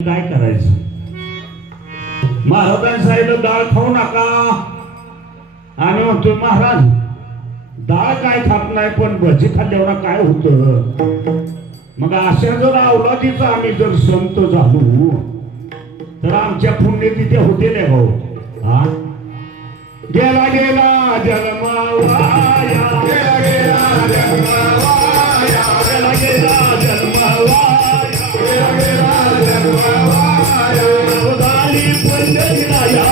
काय करायचं? महाराजांनी सांगितलं डाळ खाऊ नका. आम्ही म्हणतोय महाराज डाळ काय खात नाही पण भजी खाल्ल्यावर काय होतं? मग अशा जर अवलादीचा आम्ही जर संत झालो तर आमच्या पुण्य तिथे होते नाही भाऊ. हा? गेला गेला जन्मावाया. गेला गेला जन्म गेला गेला पंढरीराया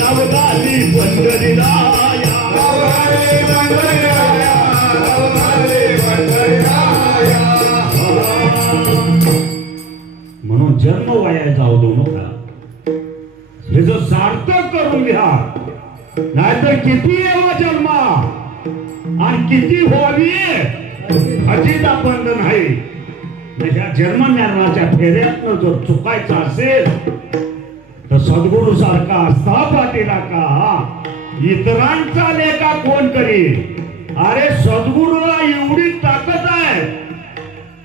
नवदाली पंढरीराया नवदाली पंढरीराया नवदाली पंढरीराया म्हणून जन्म वाया जाऊ देऊ नका. हे सार्थक करून घ्या नाहीतर किती येवा जन्मा? आणि किती व्हावी अजित आपण नाही. म्हणजे जन्म ज्ञानाच्या फेऱ्यातनं जर चुकायचं असेल तर सद्गुरू सारखा असता पाटीला का? इतरांचा लेखा कोण करील? अरे सद्गुरूला एवढी ताकद आहे.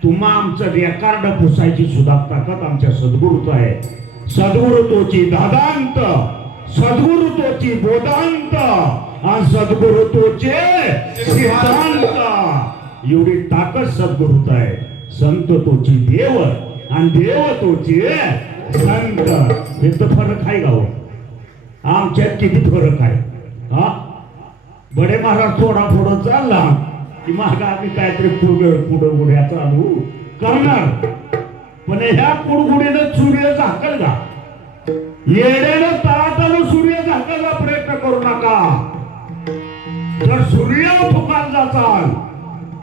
तुम्हा आमचं रेकार्ड पुसायची सुद्धा ताकद आमच्या सद्गुरूच आहे. सद्गुरु तोची दादांत सद्गुरु तोची बोधांत आणि सद्गुरु तोचे सिद्धांत. एवढी ताकद सद्गुरूच आहे. संत तोची देव आणि देव तोचे संत हे फरक आहे गाव. आमच्यात किती फरक आहे? हा? बडे महाराज थोडा थोडा चालला. की माग आम्ही काहीतरी पुढं पुढं पुढ्या चालू करणार. पण ह्या कुडगुडीनं सूर्य झाकल का येण्यानं तळातळं सूर्य झाकायला प्रयत्न करू नका. जर सूर्य थुकाल जाचाल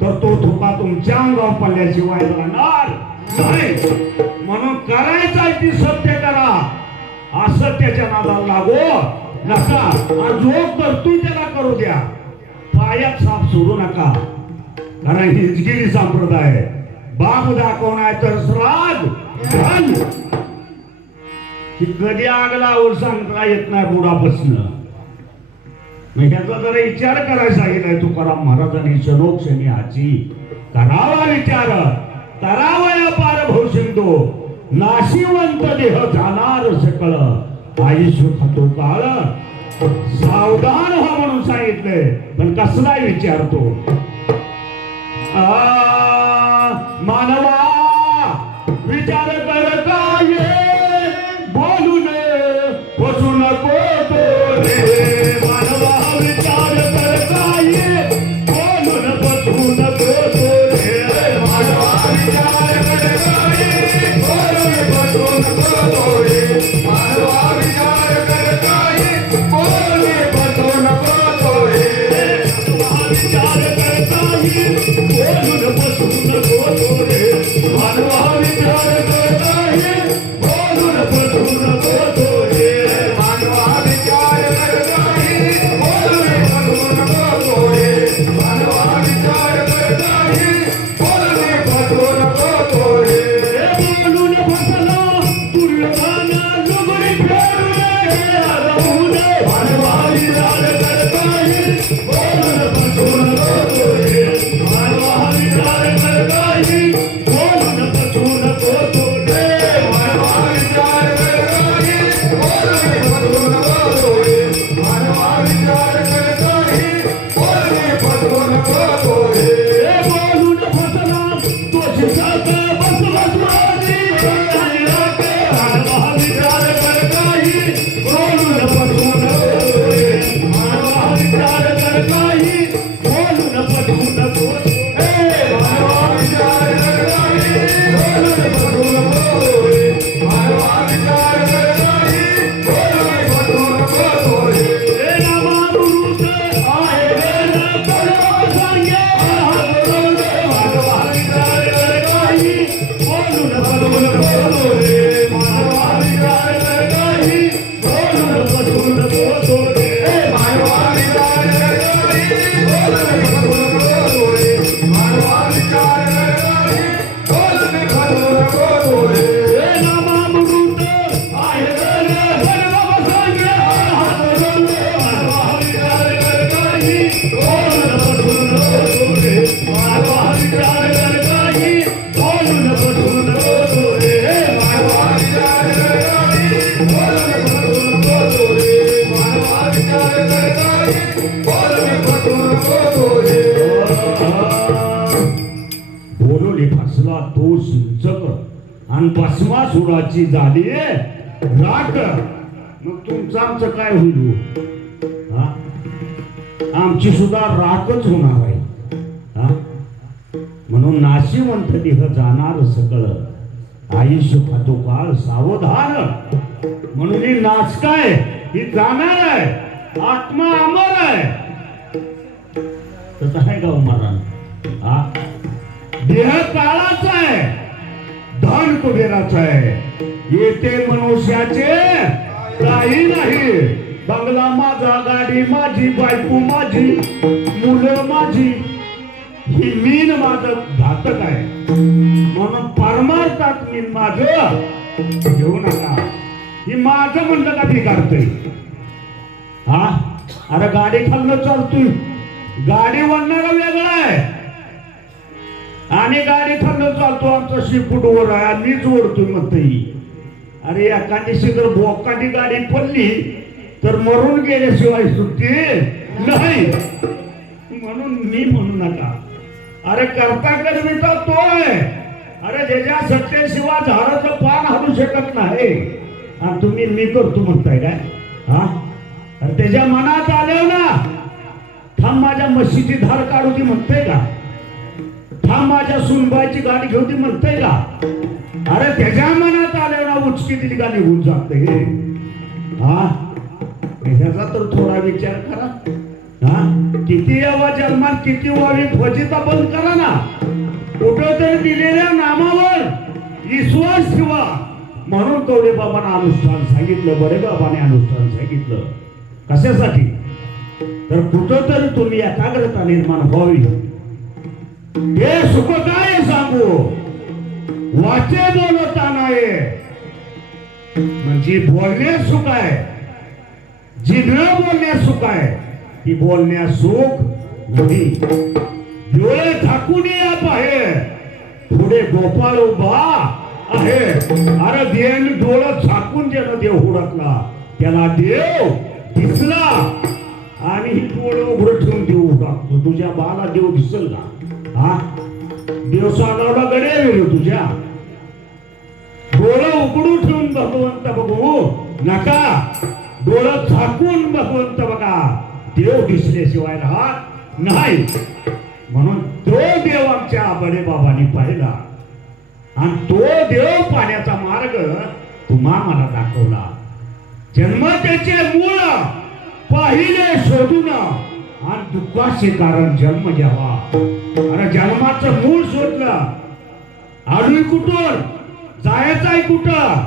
तर तो थुका तुमच्या अंगावर पडल्याशिवाय जाणार. नाही. म्हणून करायचा ती सत्य करा. असत्याच्या नादाला लागो. नका. आणि जो करतोय त्याला करू द्या. पायात साप सोडू नका. कारण हिजगिरी संप्रदाय बाप दाखवण्याचं श्राद्ध. धन. की कधी आग लावून सांगता येत नाही बुडापासनं. मग ह्याचा जरा विचार करायला सांगितलाय तुकाराम महाराजांनी. शनोक्षणी आची करावा विचार. करावया पार भवशिंदो नाशिवंत देह जाणार सकळ. आयुष्य खातो काळ. सावधान व्हा म्हणून सांगितलंय. पण कसला विचारतो आ, मानवा भस्मासुराची झाली राग मग तुमचं आमचं काय होईल हो? हा? आमची सुद्धा राखच होणार आहे. हा? म्हणून नाशिवंत देह जाणार सकळ. आयुष्य खातो काळ सावधान. म्हणून ही नाच काय ही जाणार आहे. आत्मा अमर आहे. तसं आहे का हो महाराज? हा? देह काळाचा आहे. धन कुबेराचं आहे येते मनुष्याचे काही नाही। बंगला माझा गाडी माझी बायको माझी मुलं माझी ही मीन माझं घातक आहे. म्हणून परमार्थात मी माझ घेऊ नका. ही माझं म्हणलं का बिघाडतंय हा? अरे गाडी खाल्लं चालतोय. गाडी वळणारा वेगळा आहे. आणि गाडी थंड चालतो आमचा शिपूट वर आहे. आणि मीच ओढतोय म्हणतोय अरे एखादी जर बोकाची गाडी पडली तर मरून गेल्याशिवाय सुट्टी नाही. म्हणून मी म्हणू नका. अरे करता करविता तो आहे अरे ज्याच्या सत्तेशिवाय झाडाचं पान हालू शकत नाही. आणि तुम्ही मी करतो म्हणताय काय? हा? अरे त्याच्या मनात आलं ना. थांब माझ्या म्हशीची धार काढू ती म्हणते का? थांब माझ्या सुनबाईची गाडी घेऊन ती म्हणते का? अरे त्याच्या मनात आले ना उचकी दिली का निघून जाते हे. हा? ह्याचा तर थोडा विचार करा. हा? किती यावा जन्मात किती व्हावी ध्वजिता बंद करा ना. कुठं तरी दिलेल्या नामावर विश्वास ठेवा. म्हणून कवडे बाबांना अनुष्ठान सांगितलं बरे बाबाने अनुष्ठान सांगितलं. कशासाठी? तर कुठं तरी तुम्ही एकाग्रता निर्माण व्हावी. हे सुख काय सांगू. वाचे बोलता नाही म्हणजे बोलणे सुख आहे. जी न बोलण्यास सुख आहे. ती बोलण्यास सुख नाही. डोळे झाकून या आहे पुढे गोपाळ उभा आहे. अरे देण डोळं झाकून ज्यानं देव हुडकला त्याला देव दिसला. आणि ही डोळं उघडं ठेवून देव हुडकतो तुझ्या बाला देव दिसल. का हा? देव सांगावला गडे वेळ तुझ्या. डोळं उघडून ठेवून भगवंत बघू. नका. डोळं झाकून भगवंत बघा. देव दिसल्याशिवाय राहत नाही. म्हणून तो देव आमच्या बडे बाबांनी पाहिला. आणि तो देव पाण्याचा मार्ग तुम्हा मला दाखवला. जन्म त्याचे मूळ पाहिले शोधून. आणि दुःखाचे कारण जन्म घ्यावा. आणि जन्माचं मूळ शोधलं आलोय कुठून? जायचंय कुठं?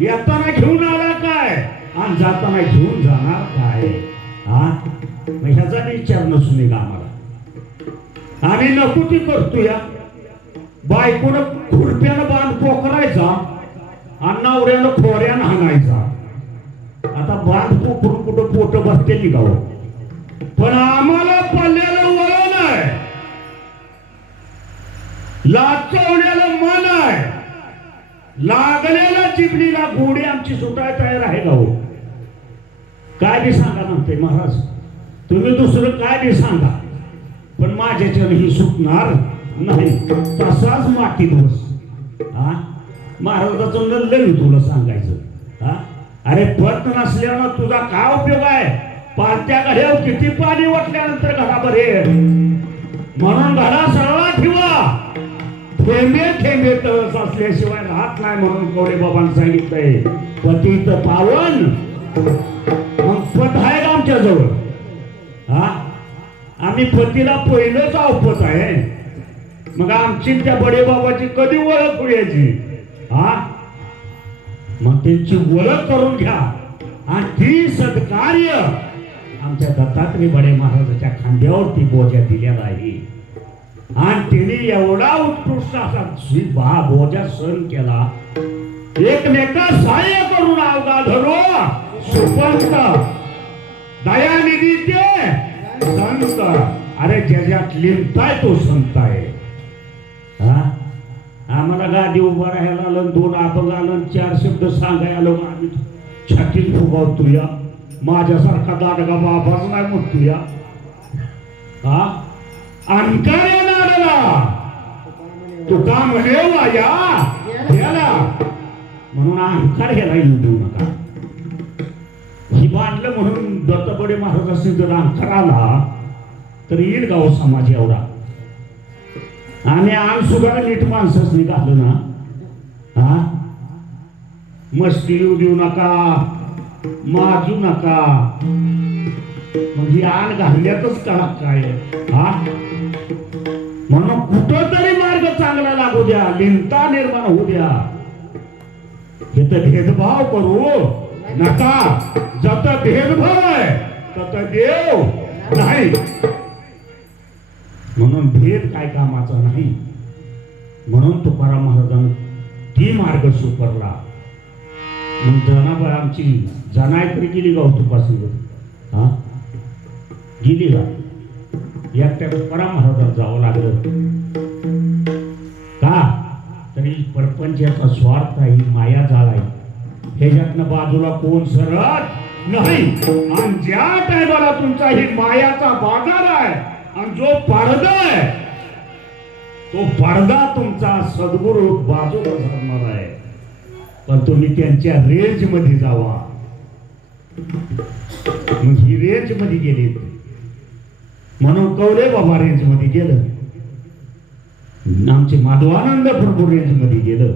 येताना घेऊन आला काय? आणि जाताना घेऊन जाणार काय? हा? ह्याचा विचार नसून का आम्हाला. आणि नको ती करतो या. बायकोनं खुरप्यानं बांध पोकरायचा आणि नवऱ्यानं खोऱ्यानं हाणायचा. आता बांध पोखरून कुठं पोट बसते निघावं? पण आम्हाला पाल्याला वळण आहे. लाचवण्याला मन आहे. लागलेल्या चिपणीला गोडी आमची सुटाय तयार आहे का हो? काय बी सांगा म्हणते महाराज. तुम्ही दुसरं काय बी सांगा. पण माझ्याच्यानं ही सुटणार नाही. तसाच माती दिवस हा? महाराजाचं लल्लं तुला सांगायचं. हा? अरे पत नसल्यानं तुझा काय उपयोग आहे? पालत्या घड्यावर किती पाणी वाटल्यानंतर घराबर हे म्हणून घरा सरळा ठेवा. थेंबे थेंबे तळस असल्याशिवाय राहत नाही म्हणून कोडे बाबांनी सांगितलंय. पतीत पावन मग पत आहे का आमच्या जवळ हा? आम्ही पतीला पहिलंच आवपत आहे. मग आमची त्या बडे बाबाची कधी ओळख पुढ्याची हा? मग त्यांची ओळख करून घ्या. आणि ती सत्कार्य आमच्या दत्तात्रय बडे महाराजाच्या खांद्यावरती बोजा दिलेला आहे. आणि तिने एवढा उत्कृष्ट असा श्री बोजा सण केला. एकमेका सहाय्य करून अवघा धरो. सुपंत. दयानिधी ते संत. अरे ज्याच्यात लिमताय तो संत आहे. हा? आम्हाला गादी उभा राहायला आलं दोन अपंग आलं चार शब्द सांगायला आलो आम्ही छातीत फुगावतो या माझ्यासारखा दाडगा बाबाच नाही म्हणतो या. हा? अंकार येणारला तुका म्हणे वाया याला म्हणून अहंकार ह्याला येऊ देऊ नका. ही बांधलं म्हणून दत्तबडे महाराजांनी जर अंकार आला तर येईल गाव समाज एवढा. आणि आम सुद्धा नीट माणसाच निघालं ना. हा? मस्ती येऊ देऊ नका. माजू नका. म्हणजे आण घालण्यातच कळा काय हा? म्हणून कुठं तरी मार्ग चांगला लागू द्या लिंता निर्माण होऊ द्या. हे तर भेदभाव करू नका. जत भेदभाव आहे तत देव नाही. म्हणून भेद काय कामाचा नाही. म्हणून तुकाराम महाराजांनी ती मार्ग स्वीकारला मग जनाबाई आमची जनायत्री गेली गाव हो तुपासून? हा? गेली का? एकट्या परा महाराजात जावं लागलं. का? तरी परपंचाचा स्वार्थ आहे माया जाळ आहे. ह्याच्यातनं बाजूला कोण सरत नाही. आणि ज्या टायमाला तुमचा ही मायाचा बाजार आहे आणि जो पडदा आहे तो पडदा तुमचा सद्गुरू बाजूला सरणार आहे. पण तुम्ही त्यांच्या रेंजमध्ये जावा. मग ही रेंजमध्ये गेली. म्हणून कवले बाबा रेंजमध्ये गेलं. आमचे माधवानंद प्रभू रेंजमध्ये गेलं.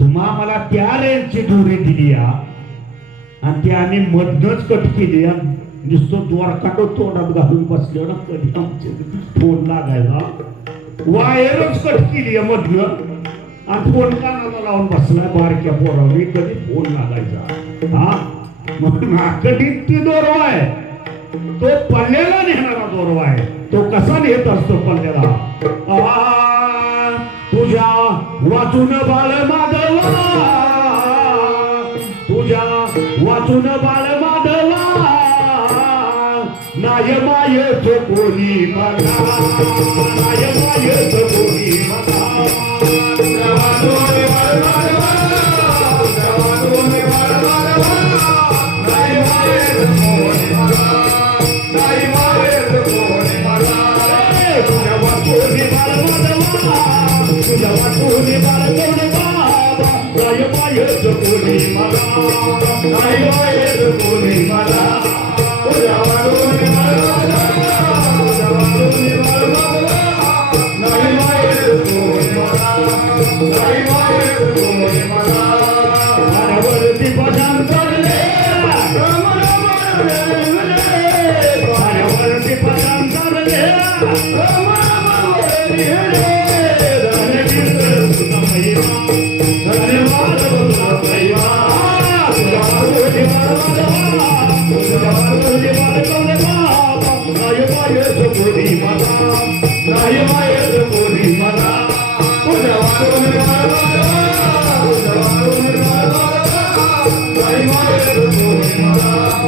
तुम्हा मला त्या रेंजची दोरी दिली आणि ते आम्ही मधनच कट केली नुसतं द्वार काढो तोंडात घालून बसले ना कधी आमचे फोन लागायला. वायरच कट केली मधन. आणि फोन कानाला लावून बसला बारक्या पोरावरी कधी फोन लागायचा. हा? म्हणून कधीच ती दोरवा आहे. तो पल्ल्याला नेणारा दोरवा आहे. तो कसा नेत असतो पल्ल्याला? तुझ्या वाचून बाळ माधवा. तुझ्या वाचून बाळ माधवा. नाय माय तो कोणी मला नाय माय तो कोणी मला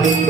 पाहिले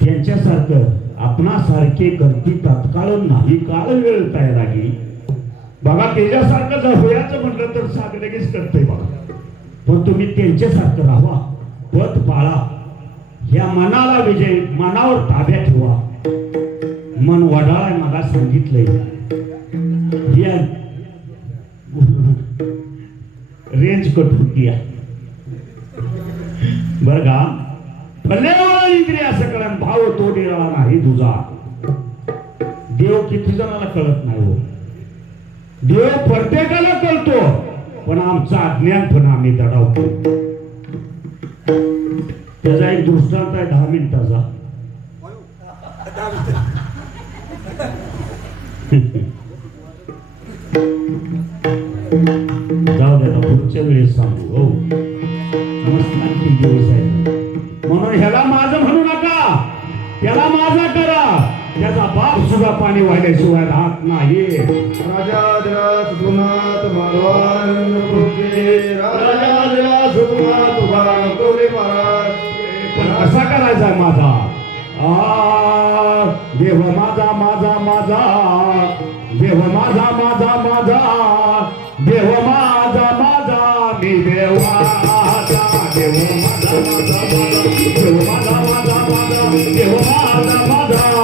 त्यांच्यासारखं आपणासारखे करती तात्काळ नाही काळ वेळ काय लागेल. बघा त्याच्यासारखं जर होयाचं म्हटलं तर साग लगेच करतंय बघा पण तुम्ही त्यांच्यासारखं राहा. पद पाळा या मनाला विजय मनावर ताब्या ठेवा. मन वडाळा मला सांगितलंय या. रेंज कट होती आहे बर का? भल्यावर इंद्रिय असं कळण भाव तो निराळा नाही तुझा. देव किती जणाला कळत नाही हो. देव प्रत्येकाला कळतो पण आमचा अज्ञान पण आम्ही दडावतो. त्याचा एक दृष्टांत आहे दहा मिनिटाचा? जाऊ द्या पुढच्या वेळेस सांगू हो. नमस्कार किती दिवस आहे? म्हणून ह्याला माझं म्हणू नका. त्याला माझा करा. त्याचा बाप सुद्धा पाणी वाहिल्याशिवाय राहत नाही राजाधिराज गुणात मारवान कृपे राजाधिराज गुणात महाराज. पण कसा करायचा माझा. आ देव माझा माझा माझा. देव माझा माझा माझा. देव माझा माझा. मी देव माझा देव माझा माझा माझा. देव माझा माझा मी देव माझा माझा. माझा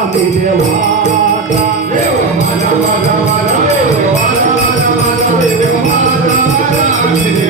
देव माझा माझा माझा. देव माझा माझा मी देव माझा. माझा माझा देव माझा माझा माझा. देव माझा माझा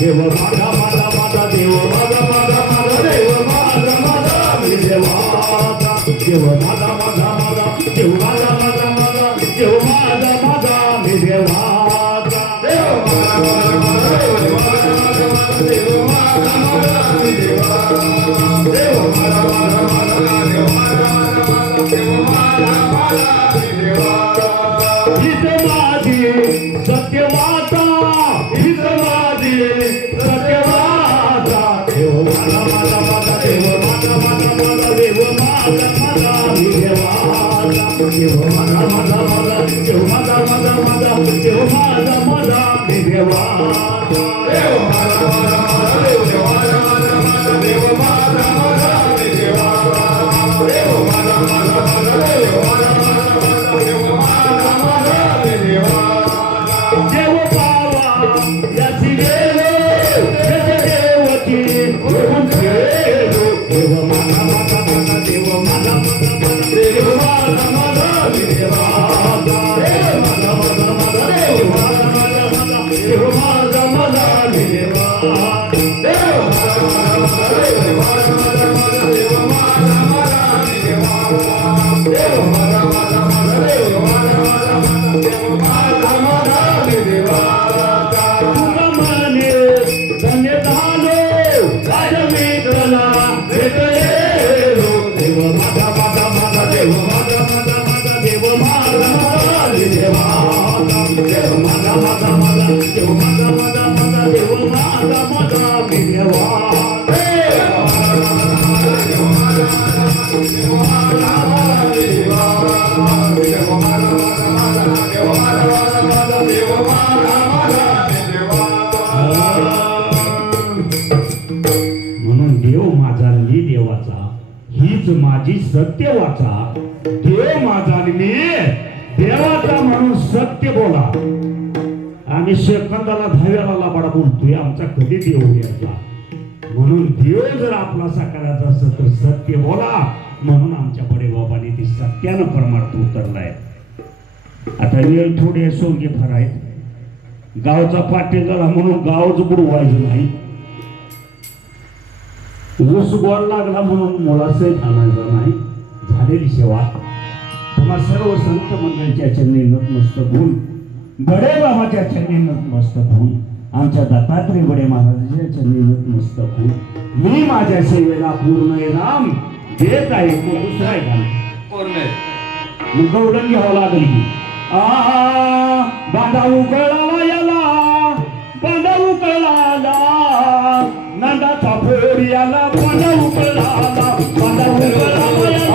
निर्भय देव माझा माझा माझा देव माझा माझा माझा देव माझा माझा मी देवाचा देव माझा माझा माझा देव माझा माझा माझा देव माझा माझा मी देवाचा देव माझा माझा माझा देव माझा माझा माझा देव माझा माझा मी देवाचा देव माझा माझा माझा देव माझा देवाचा देवाचा म्हणून देव माझा मी देवाचा हीच माझी सत्य वाचा देव माझा मी देवाचा म्हणून सत्य बोला. आम्ही शेतकंदाला धाव्याला बडा बोलतोय आमचा कधी देव यायचा म्हणून देव जर आपला साकारायचा असत तर सत्य बोला. म्हणून आमच्या बडे बाबाने ती सत्यानं परमार्थ उतरलाय. आता वेळ थोडे सोंगे फरायत गावचा पाठी झाला म्हणून गावच बुडवायचं नाही. ऊस गोड लागला म्हणून मुलासही आणायचा नाही झालेली सेवा. तुम्हा सर्व संत मंडळीच्या चरणी नतमस्तक होऊन बडे बाबाच्या चरणी नतमस्तक होऊन आमच्या दत्तात्रय बडे महाराजाच्या चरणी नतमस्तक होऊन मी माझ्या सेवेला पूर्ण इनाम देत आहे तो दुसरा इनाम पूर्ण आहे. मग गवडण घ्यावं लागेल. की आ बांधा उकळाला याला बांधा उकळाला. नंदाचा फोड याला. పదవు రామ పదవు రామ